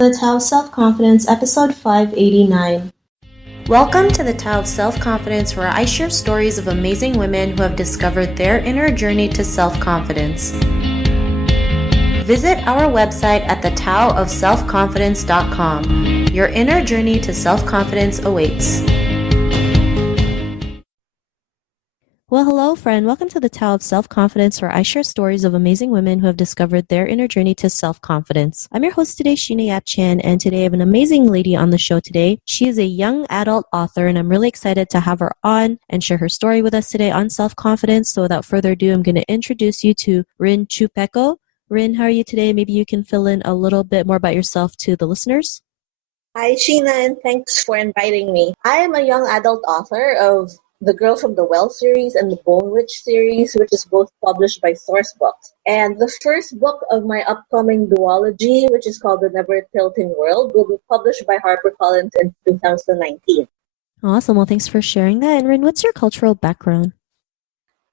The Tao of Self-Confidence, episode 589. Welcome to the Tao of Self-Confidence, where I share stories of amazing women who have discovered their inner journey to self-confidence. Visit our website at thetaoofselfconfidence.com. Your inner journey to self-confidence awaits. Well, hello, friend. Welcome to the Tao of Self-Confidence, where I share stories of amazing women who have discovered their inner journey to self-confidence. I'm your host today, Sheena Yap Chan, and today I have an amazing lady on the show today. She is a young adult author, and I'm really excited to have her on and share her story with us today on self-confidence. So without further ado, I'm going to introduce you to Rin Chupeco. Rin, how are you today? Maybe you can fill in a little bit more about yourself to the listeners. Hi, Sheena, and thanks for inviting me. I am a young adult author of The Girl from the Well series and the Bone Witch series, which is both published by Sourcebooks. And the first book of my upcoming duology, which is called The Never Tilting World, will be published by HarperCollins in 2019. Awesome. Well, thanks for sharing that. And Rin, what's your cultural background?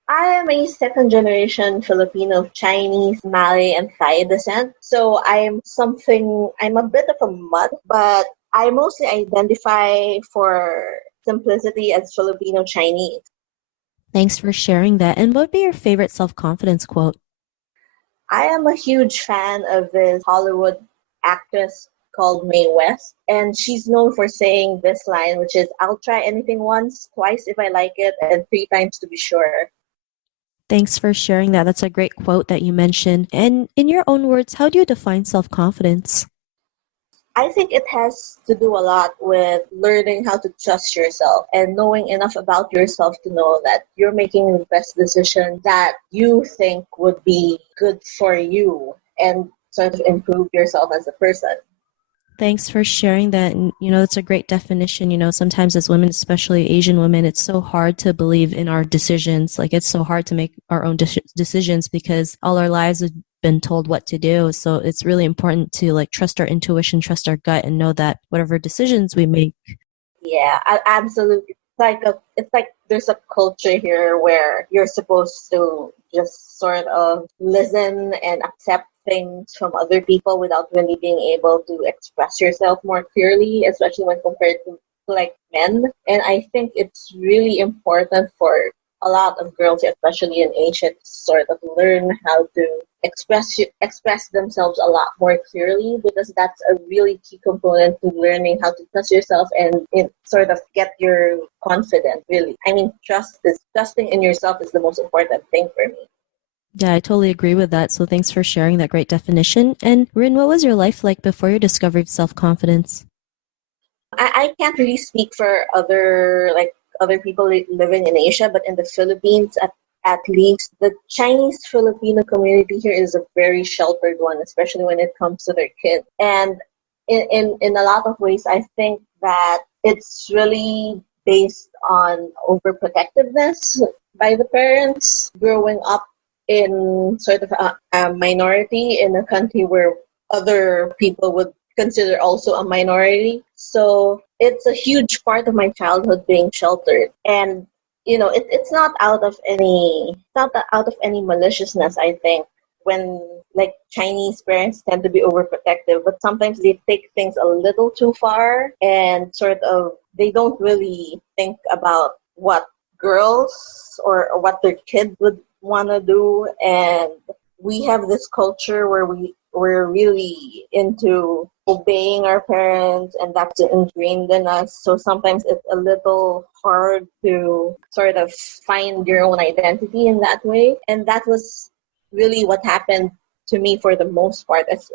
I am a second-generation Filipino Chinese, Malay, and Thai descent. So I'm a bit of a mutt, but I mostly identify for simplicity as Filipino Chinese. Thanks for sharing that. And what would be your favorite self-confidence quote? I am a huge fan of this Hollywood actress called Mae West, and she's known for saying this line, which is, "I'll try anything once, twice if I like it, and 3 times to be sure." Thanks for sharing that. That's a great quote that you mentioned. And in your own words, how do you define self-confidence? I think it has to do a lot with learning how to trust yourself and knowing enough about yourself to know that you're making the best decision that you think would be good for you and sort of improve yourself as a person. Thanks for sharing that. And, it's a great definition. Sometimes as women, especially Asian women, it's so hard to believe in our decisions. Like, it's so hard to make our own decisions because all our lives have been told what to do. So it's really important to trust our intuition, trust our gut, and know that whatever decisions we make. Yeah, absolutely. It's like there's a culture here where you're supposed to just sort of listen and accept things from other people without really being able to express yourself more clearly, especially when compared to men. And I think it's really important for a lot of girls, especially in Asia, to sort of learn how to express themselves a lot more clearly, because that's a really key component to learning how to trust yourself and sort of get your confidence, really. I mean, trusting in yourself is the most important thing for me. Yeah, I totally agree with that. So thanks for sharing that great definition. And Rin, what was your life like before your discovery of self-confidence? I can't really speak for other people living in Asia, but in the Philippines, at least, the Chinese Filipino community here is a very sheltered one, especially when it comes to their kids. And in a lot of ways, I think that it's really based on overprotectiveness by the parents growing up in sort of a minority in a country where other people would consider also a minority. So it's a huge part of my childhood being sheltered. And it's not out of any maliciousness, I think, when Chinese parents tend to be overprotective, but sometimes they take things a little too far and sort of they don't really think about what girls or what their kids would want to do. And we have this culture where we're really into obeying our parents, and that's ingrained in us. So sometimes it's a little hard to sort of find your own identity in that way. And that was really what happened to me for the most part as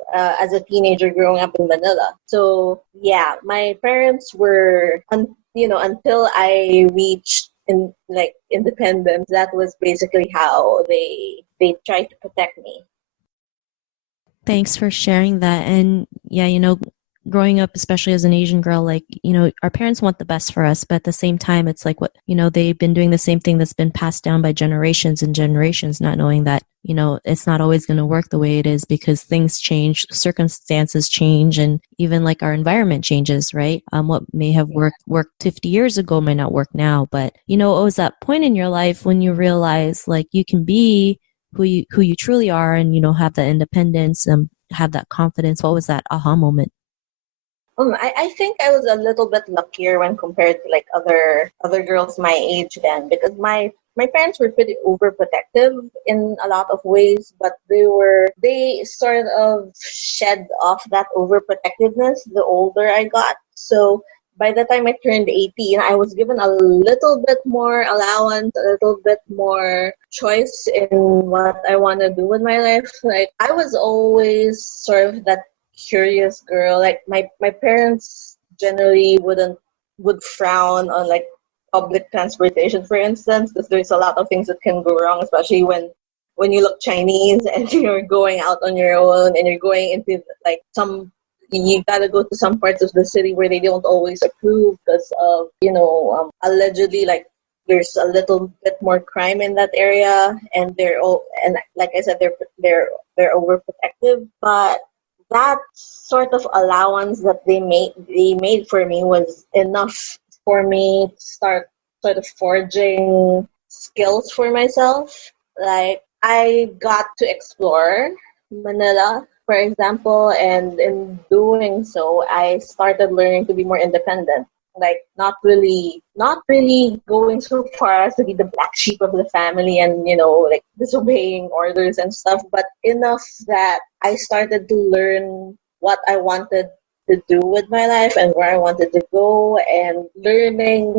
a teenager growing up in Manila. So yeah, my parents were, until I reached independence, that was basically how they tried to protect me. Thanks for sharing that. And yeah, growing up, especially as an Asian girl, our parents want the best for us, but at the same time, it's they've been doing the same thing that's been passed down by generations and generations, not knowing that, it's not always going to work the way it is because things change, circumstances change, and even our environment changes, right? What may have worked 50 years ago might not work now, but, it was that point in your life when you realize you can be who you truly are and, have that independence and have that confidence. What was that aha moment? I think I was a little bit luckier when compared to like other girls my age then, because my parents were pretty overprotective in a lot of ways, but they sort of shed off that overprotectiveness the older I got. So by the time I turned 18, I was given a little bit more allowance, a little bit more choice in what I want to do with my life. Like, I was always sort of that curious girl. Like, my parents generally would frown on like public transportation, for instance, because there's a lot of things that can go wrong, especially when you look Chinese and you're going out on your own and you're going into like you gotta go to some parts of the city where they don't always approve because of, allegedly, like, there's a little bit more crime in that area, and and like I said, they're overprotective. But that sort of allowance that they made for me was enough for me to start sort of forging skills for myself. Like, I got to explore Manila, for example, and in doing so, I started learning to be more independent. Like, not really going so far as to be the black sheep of the family and, like, disobeying orders and stuff, but enough that I started to learn what I wanted to do with my life and where I wanted to go, and learning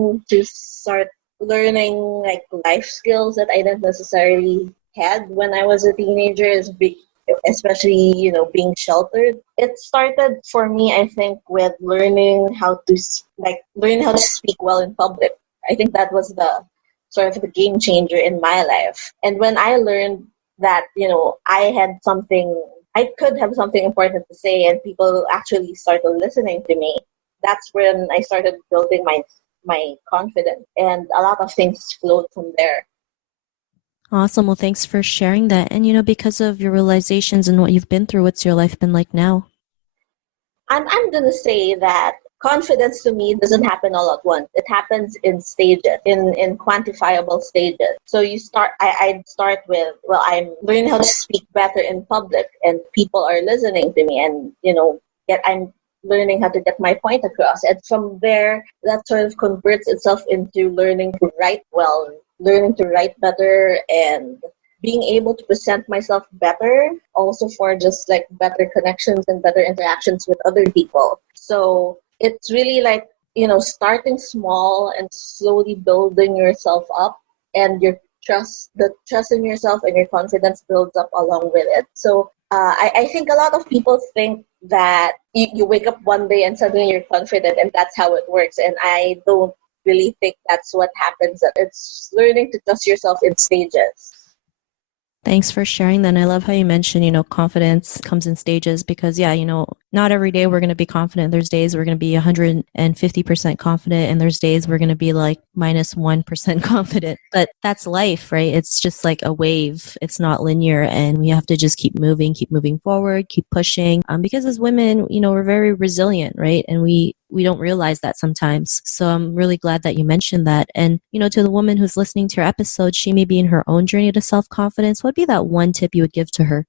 like life skills that I didn't necessarily had when I was a teenager, is big, especially, being sheltered. It started for me, I think, with learning how to speak well in public. I think that was the sort of the game changer in my life. And when I learned that, I could have something important to say and people actually started listening to me, that's when I started building my confidence, and a lot of things flowed from there. Awesome. Well, thanks for sharing that. And, because of your realizations and what you've been through, what's your life been like now? I'm gonna say that confidence to me doesn't happen all at once. It happens in stages, in quantifiable stages. So I'd start with, well, I'm learning how to speak better in public and people are listening to me, and, I'm learning how to get my point across. And from there, that sort of converts itself into learning to write well, learning to write better, and being able to present myself better also for just like better connections and better interactions with other people. So it's really like, starting small and slowly building yourself up, and the trust in yourself and your confidence builds up along with it. So I think a lot of people think that you wake up one day and suddenly you're confident and that's how it works. And I don't really think that's what happens. It's learning to trust yourself in stages. Thanks for sharing that. And I love how you mentioned, confidence comes in stages because, not every day we're going to be confident. There's days we're going to be 150% confident, and there's days we're going to be like minus 1% confident. But that's life, right? It's just like a wave. It's not linear, and we have to just keep moving forward, keep pushing. Because as women, we're very resilient, right? And we don't realize that sometimes. So I'm really glad that you mentioned that. And, to the woman who's listening to your episode, she may be in her own journey to self-confidence. What would be that one tip you would give to her?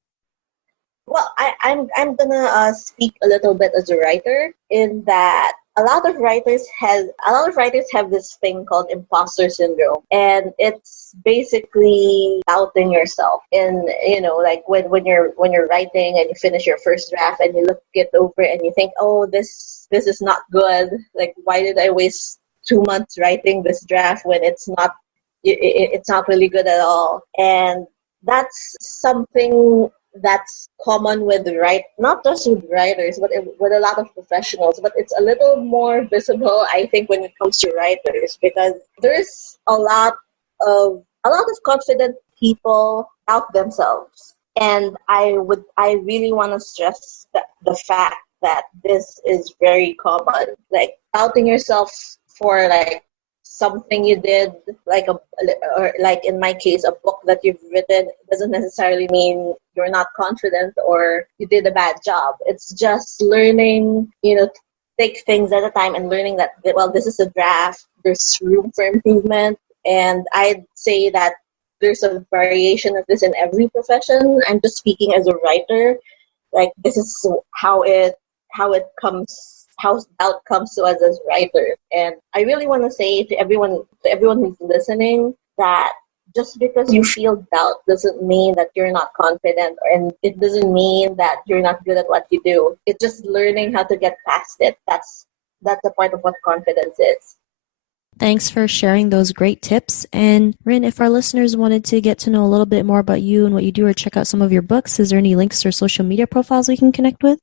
Well, I'm gonna speak a little bit as a writer, in that a lot of writers have this thing called imposter syndrome, and it's basically doubting yourself. And like when you're writing and you finish your first draft and you look it over and you think, oh, this is not good. Like, why did I waste 2 months writing this draft when it's not really good at all? And that's something that's common with not just with writers, but with a lot of professionals. But it's a little more visible, I think, when it comes to writers, because there's a lot of confident people out themselves. And I really want to stress the fact that this is very common. Like, doubting yourself for like something you did, or like in my case, a book that you've written, doesn't necessarily mean you're not confident or you did a bad job. It's just learning, to take things at a time and learning that, well, this is a draft, there's room for improvement. And I'd say that there's a variation of this in every profession. I'm just speaking as a writer. Like, this is how it how doubt comes to us as writers. And I really want to say to everyone who's listening, that just because you feel doubt doesn't mean that you're not confident, and it doesn't mean that you're not good at what you do. It's just learning how to get past it. That's a part of what confidence is. Thanks for sharing those great tips. And Rin, if our listeners wanted to get to know a little bit more about you and what you do, or check out some of your books, is there any links or social media profiles we can connect with?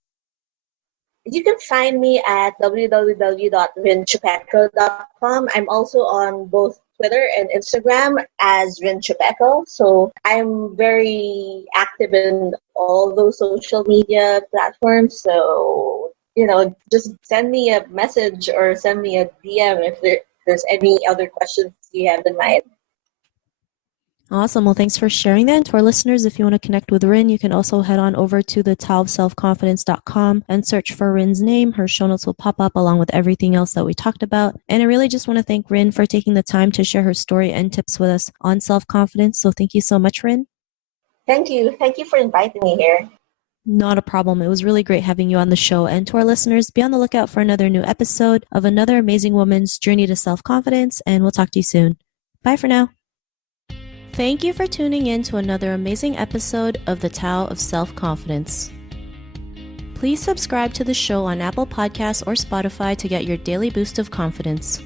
You can find me at www.rinchupeco.com. I'm also on both Twitter and Instagram as Rin Chupeco. So I'm very active in all those social media platforms. So, just send me a message or send me a DM if there's any other questions you have in mind. Awesome. Well, thanks for sharing that. And to our listeners, if you want to connect with Rin, you can also head on over to the taoofselfconfidence.com and search for Rin's name. Her show notes will pop up along with everything else that we talked about. And I really just want to thank Rin for taking the time to share her story and tips with us on self-confidence. So thank you so much, Rin. Thank you. Thank you for inviting me here. Not a problem. It was really great having you on the show. And to our listeners, be on the lookout for another new episode of another amazing woman's journey to self-confidence. And we'll talk to you soon. Bye for now. Thank you for tuning in to another amazing episode of the Tao of Self-Confidence. Please subscribe to the show on Apple Podcasts or Spotify to get your daily boost of confidence.